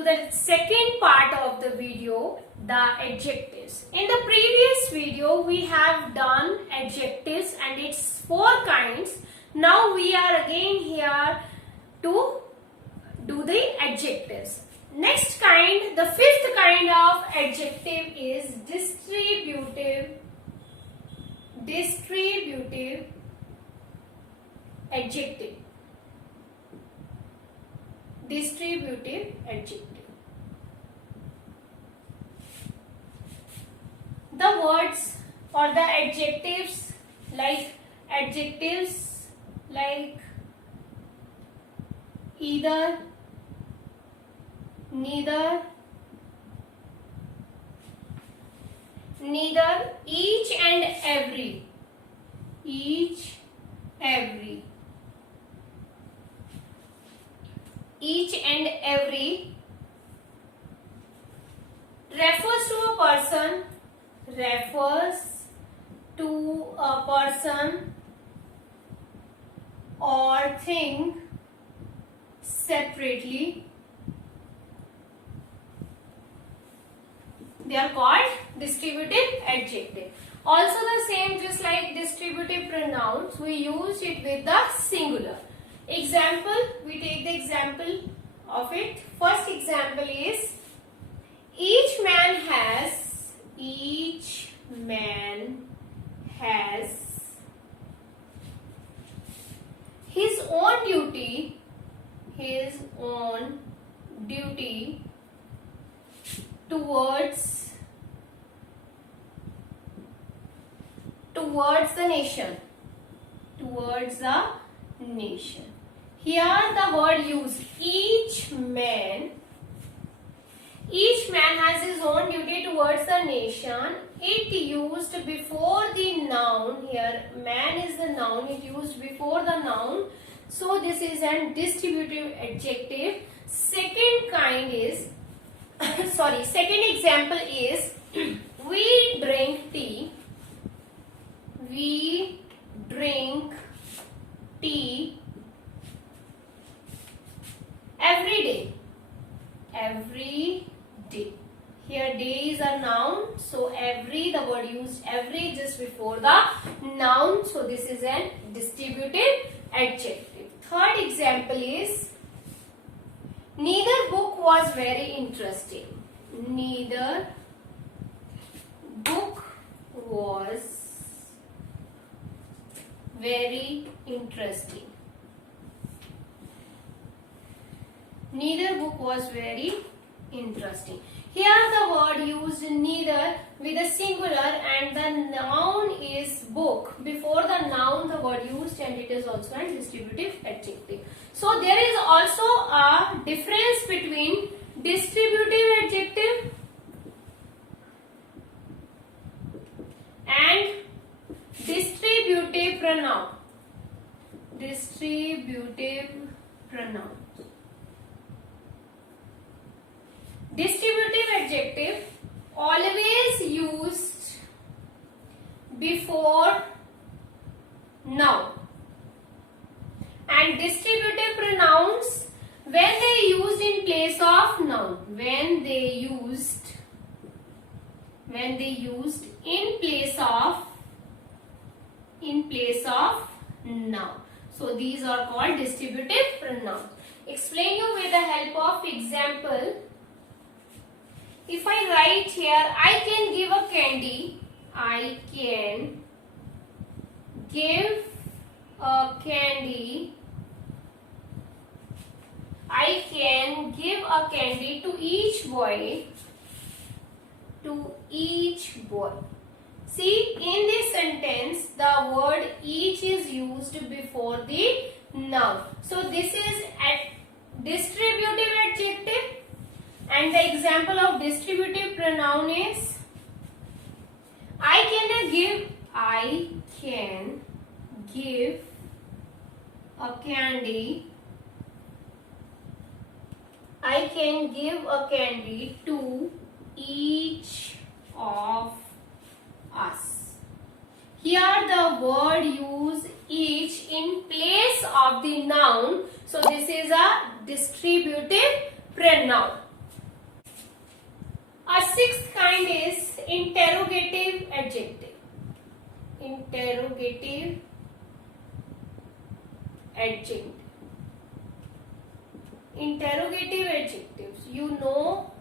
to the second part of the video, the adjectives. In the previous video, we have done adjectives and its 4 kinds. Now we are again here to do the adjectives. Next kind, the 5th kind of adjective is distributive adjective. Distributive adjective. The words or the adjectives like either, neither, each and every, each and every refers to a person or thing separately. They are called distributive adjective. Also the same, just like distributive pronouns, we use it with the singular. Example, we take the example of it. First example is each man has his own duty towards the nation. Here the word used, each man has his own duty towards the nation. It used before the noun. Here man is the noun, it used before the noun. So this is an distributive adjective. Second kind is second example is we drink tea every day. Here day is a noun, so every, the word used every just before the noun, so this is an distributive adjective. Third example is neither book was very interesting. Neither book was very interesting. Neither book was very interesting. Here the word used neither with a singular and the noun is book. Before the noun the word used and it is also a distributive adjective. So there is also a difference between distributive adjective and distributive pronoun. Distributive adjective always used before noun, and distributive pronouns when they used in place of noun. When they used in place of noun. So these are called distributive pronouns. Explain you with the help of example. If I write here, I can give a candy. I can give a candy. I can give a candy to each boy. See, in this sentence, the word each is used before the noun. So this is a distributive adjective. And the example of distributive pronoun is I can give a candy. I can give a candy to each of us. Here the word use each in place of the noun. So this is a distributive pronoun. sixth kind is interrogative adjective. Interrogative adjective. Interrogative adjectives. You know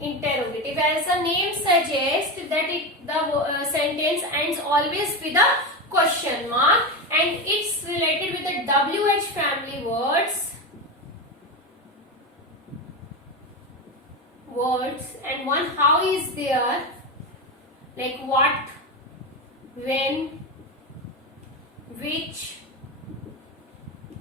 interrogative, as the name suggests that the sentence ends always with a question mark, and it's related with the WH family words. And one how is there, like what, when, which,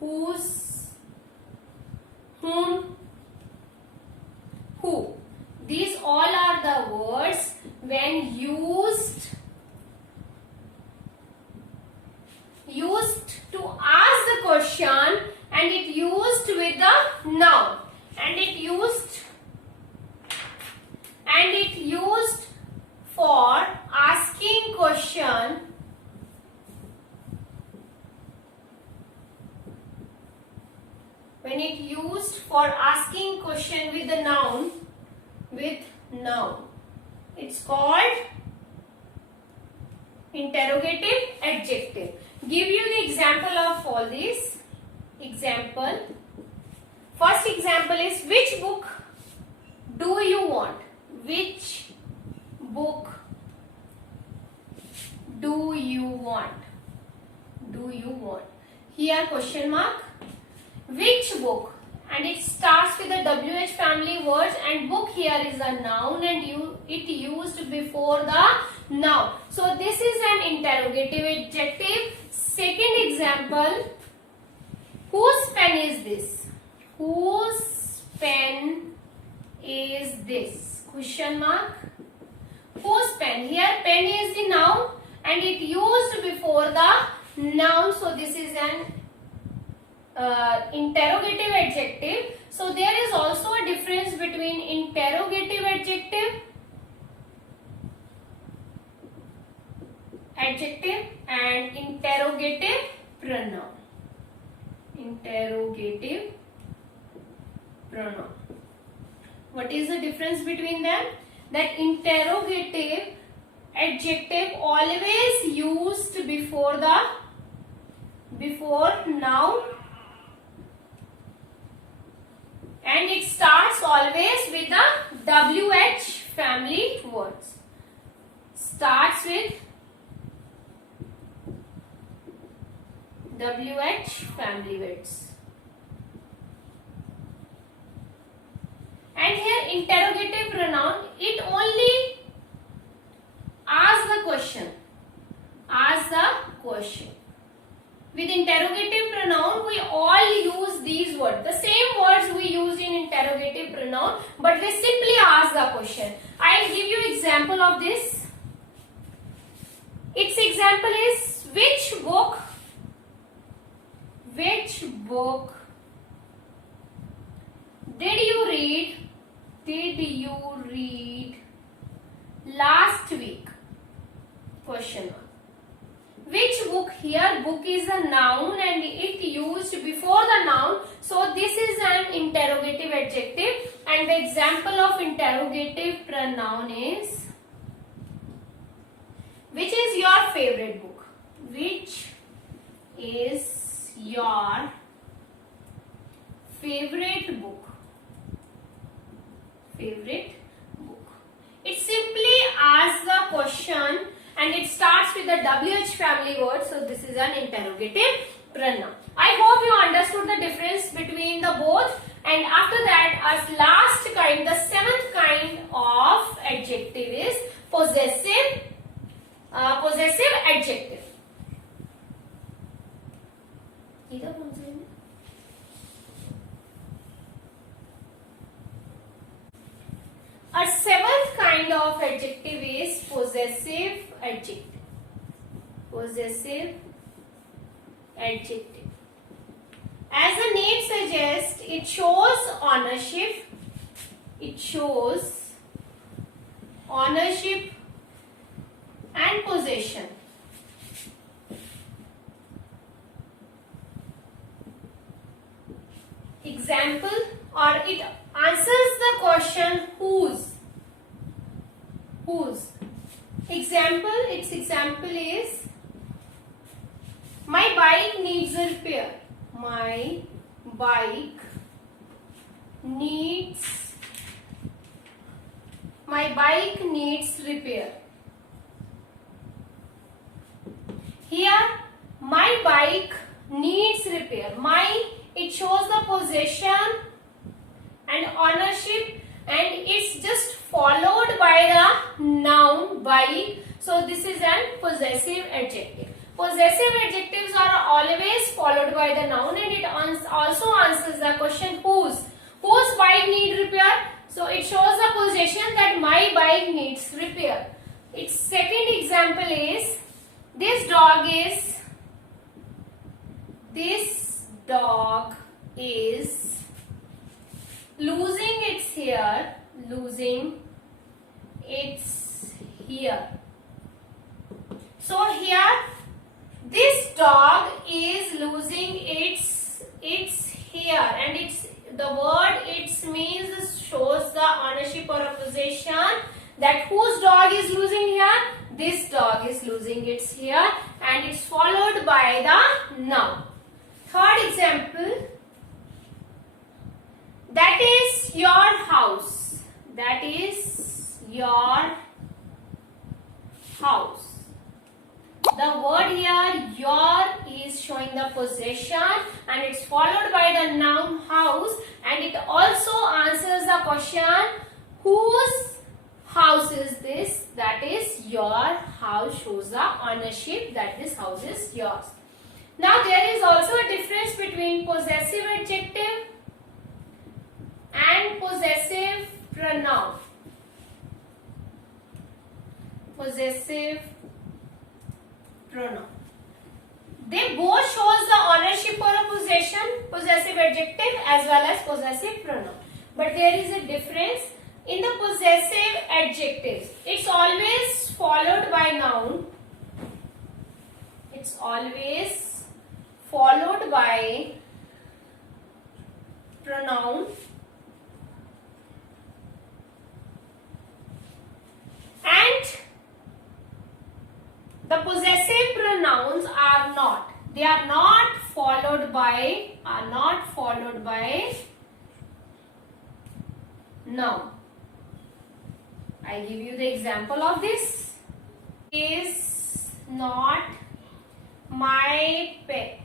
whose, whom, who. These all are the words when used to ask the question, and it used with the noun, and it used for asking question when it used for asking question with the noun, it's called interrogative adjective. Give you the example of all these. Example. First example is, which book do you want? Which book do you want? Here question mark. Which book? And it starts with the WH family words, and book here is a noun, and it used before the noun. So this is an interrogative adjective. Second example, whose pen is this? Whose pen is this? Question mark. Whose pen? Here pen is the noun, and it used before the noun. So this is an interrogative adjective. So there is also a difference between interrogative adjective and interrogative pronoun. Interrogative pronoun. What is the difference between them? That interrogative adjective always used before noun, and it starts always with the WH family words. Starts with WH family words. And here interrogative pronoun, it only asks the question. With interrogative pronoun, we all use these words. The same words we use in interrogative pronoun, but we simply ask the question. I'll give you example of this. Its example is, which book did you read last week? Question mark. Which book? Here book is a noun, and it used before the noun. So this is an interrogative adjective, and the example of interrogative pronoun is, which is your favorite book? Which is your favorite book? It simply asks the question, and it starts with the WH family word. So this is an interrogative pronoun. I hope you understood the difference between the both. And after that, as last kind, the seventh kind of adjective is possessive adjective. A seventh kind of adjective is possessive adjective. Possessive adjective. As the name suggests, it shows ownership. It shows ownership and possession. Example, or it answers the question whose. whose. Example, its example is my bike needs a repair. My bike needs repair. Here my bike needs repair. My, it shows the possession and ownership, and it's just followed by the noun bike. So this is an possessive adjective. Possessive adjectives are always followed by the noun, and it also answers the question whose. Whose bike need repair? So it shows the possession that my bike needs repair. Its second example is this dog is losing its hair. So here this dog is losing its hair, and the word its means shows the ownership or a possession, that whose dog is losing hair? This dog is losing its hair, and it's followed by the noun. Third example, that is your house. That is your house. The word here, your, is showing the possession, and it's followed by the noun house, and it also answers the question whose house is this? That is your house, shows the ownership that this house is yours. Now there is also a difference between possessive adjective and possessive pronoun. Possessive pronoun. They both shows the ownership or a possession, possessive adjective as well as possessive pronoun. But there is a difference in the possessive adjectives. It's always followed by noun. It's always followed by pronoun. And the possessive pronouns are not. They are not followed by noun. I give you the example of this. Is not my pen.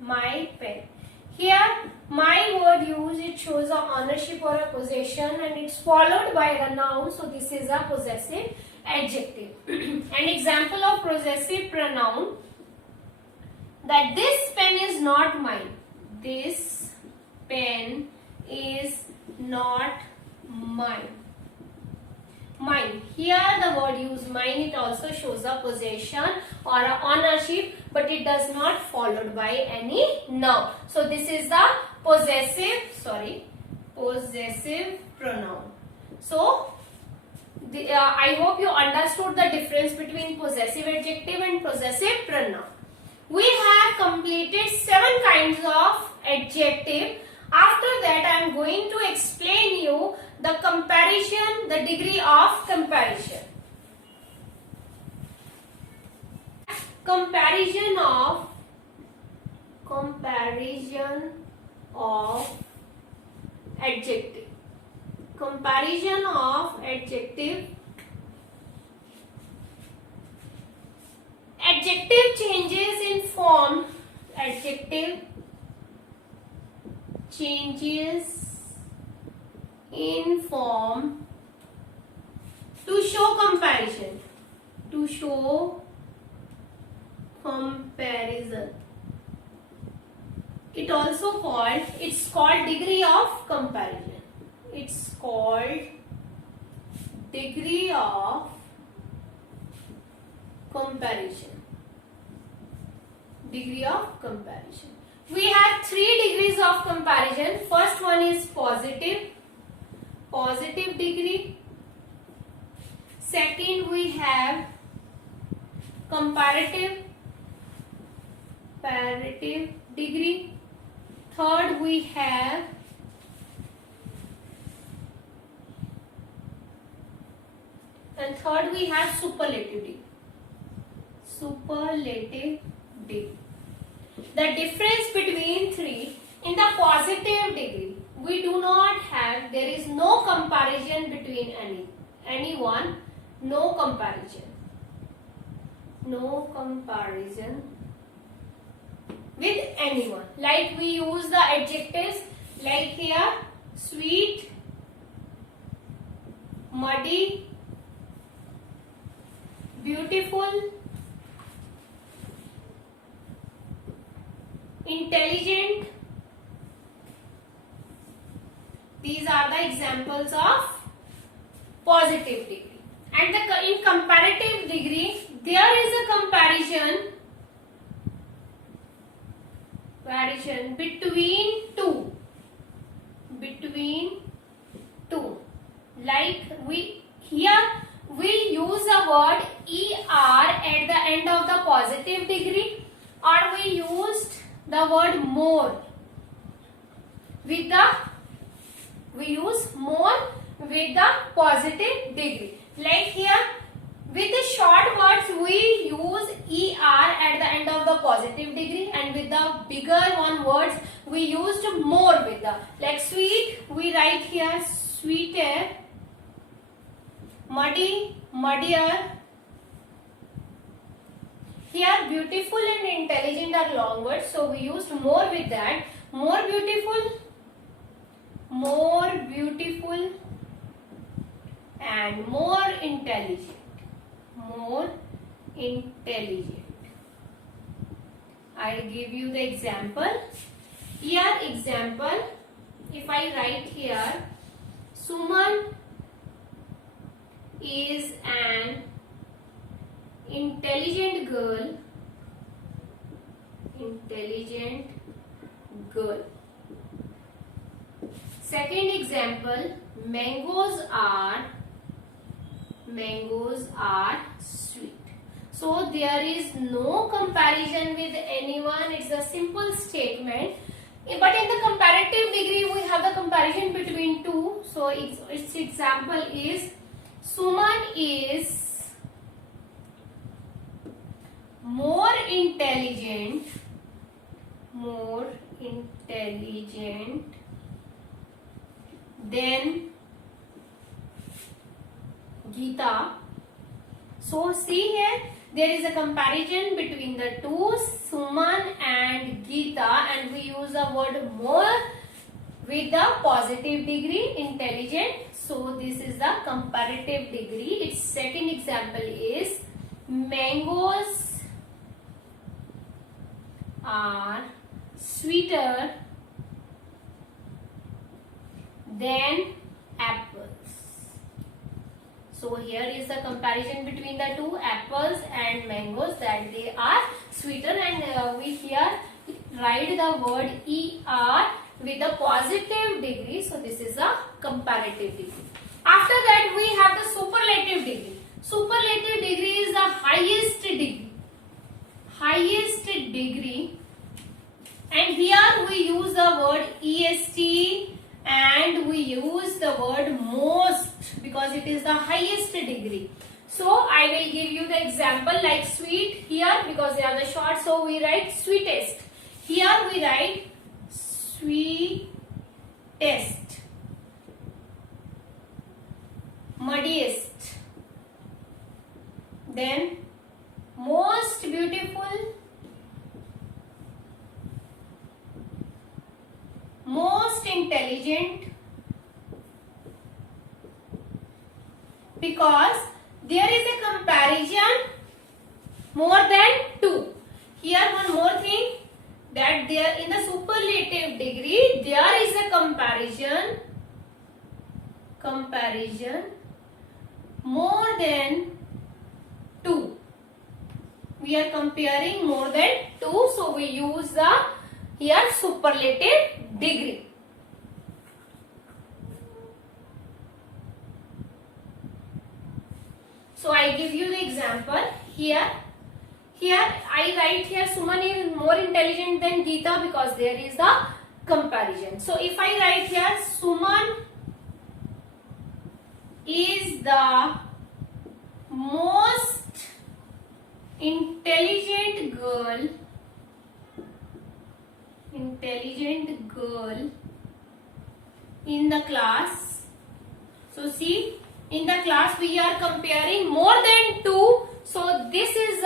My pen. Here, my word used, it shows a ownership or a possession, and it's followed by the noun. So this is a possessive adjective. An example of possessive pronoun, that this pen is not mine. This pen is not mine. Mine. Here the word used mine, it also shows a possession or a ownership, but it does not followed by any noun. So this is the possessive pronoun. So I hope you understood the difference between possessive adjective and possessive pronoun. We have completed 7 kinds of adjective. After that, I am going to explain you the comparison, the degree of comparison. Comparison of adjective. Comparison of adjective. Adjective changes in form. Adjective changes in form to show comparison. To show comparison. It also called, it's called degree of comparison. It's called degree of comparison. Degree of comparison. We have 3 degrees of comparison. First one is positive degree. Second we have comparative degree. Third we have and third we have superlative degree. Superlative degree. The difference between three, in the positive degree, we do not have, there is no comparison between anyone, no comparison. No comparison with anyone. Like we use the adjectives like here, sweet, muddy, beautiful, intelligent. These are the examples of positive degree. And in comparative degree, there is a comparison between two. Like we use the word er at the end of the positive degree, or we used the word more with the positive degree. Like here, with the short words we use er at the end of the positive degree, and with the bigger one words we used more with the, like sweet, we write here sweeter, muddy, muddier. Here beautiful and intelligent are long words, so we used more with that. More beautiful, and more intelligent. I'll give you the example. Here example, if I write here, Suman is an intelligent girl. Second example, mangoes are sweet. So there is no comparison with anyone. It's a simple statement. But in the comparative degree, we have the comparison between two. So its example is Suman is more intelligent than Geeta. So see here, there is a comparison between the two, Suman and Geeta, and we use the word more with the positive degree, intelligent. So this is the comparative degree. Its second example is mangoes are sweeter than apples. So here is the comparison between the two, apples and mangoes, that they are sweeter, and we here write the word er with the positive degree. So this is a comparative degree. After that we have the superlative degree. Superlative degree is the highest degree, and here we use the word est and we use the word most because it is the highest degree. So I will give you the example like sweet here, because they are the short, so we write sweetest. Here we write sweetest. Muddiest. Then most beautiful, most intelligent, because there is a comparison more than two. Here one more thing, that there in the superlative degree there is a comparison more than two. We are comparing more than two, so we use the here superlative degree. So I give you the example here. Here I write here Suman is more intelligent than Geeta because there is the comparison. So if I write here Suman is the most intelligent girl in the class. So see, in the class we are comparing more than 2. So this is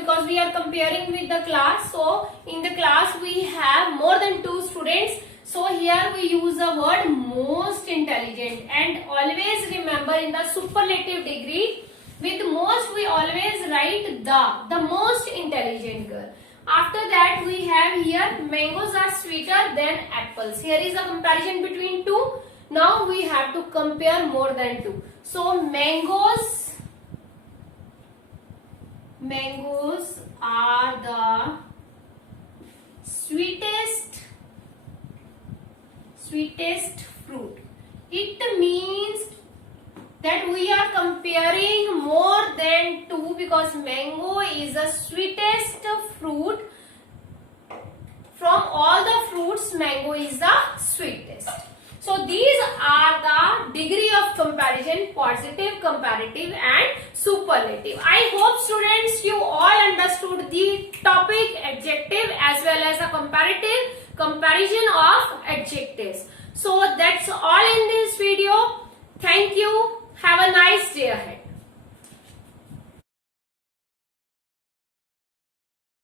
because we are comparing with the class. So in the class we have more than 2 students. So here we use the word most intelligent, and always remember in the superlative degree, with most we always write the most intelligent girl. After that we have here mangoes are sweeter than apples. Here is a comparison between 2. Now we have to compare more than 2. So mangoes are the sweetest fruit. It means that we are comparing more than 2 because mango is the sweetest fruit. From all the fruits, mango is the sweetest. So these are the degree of comparison: positive, comparative and superlative. I hope students you all understood the topic adjective as well as a comparative comparison of adjectives. So that's all in this video. Thank you. Have a nice day ahead.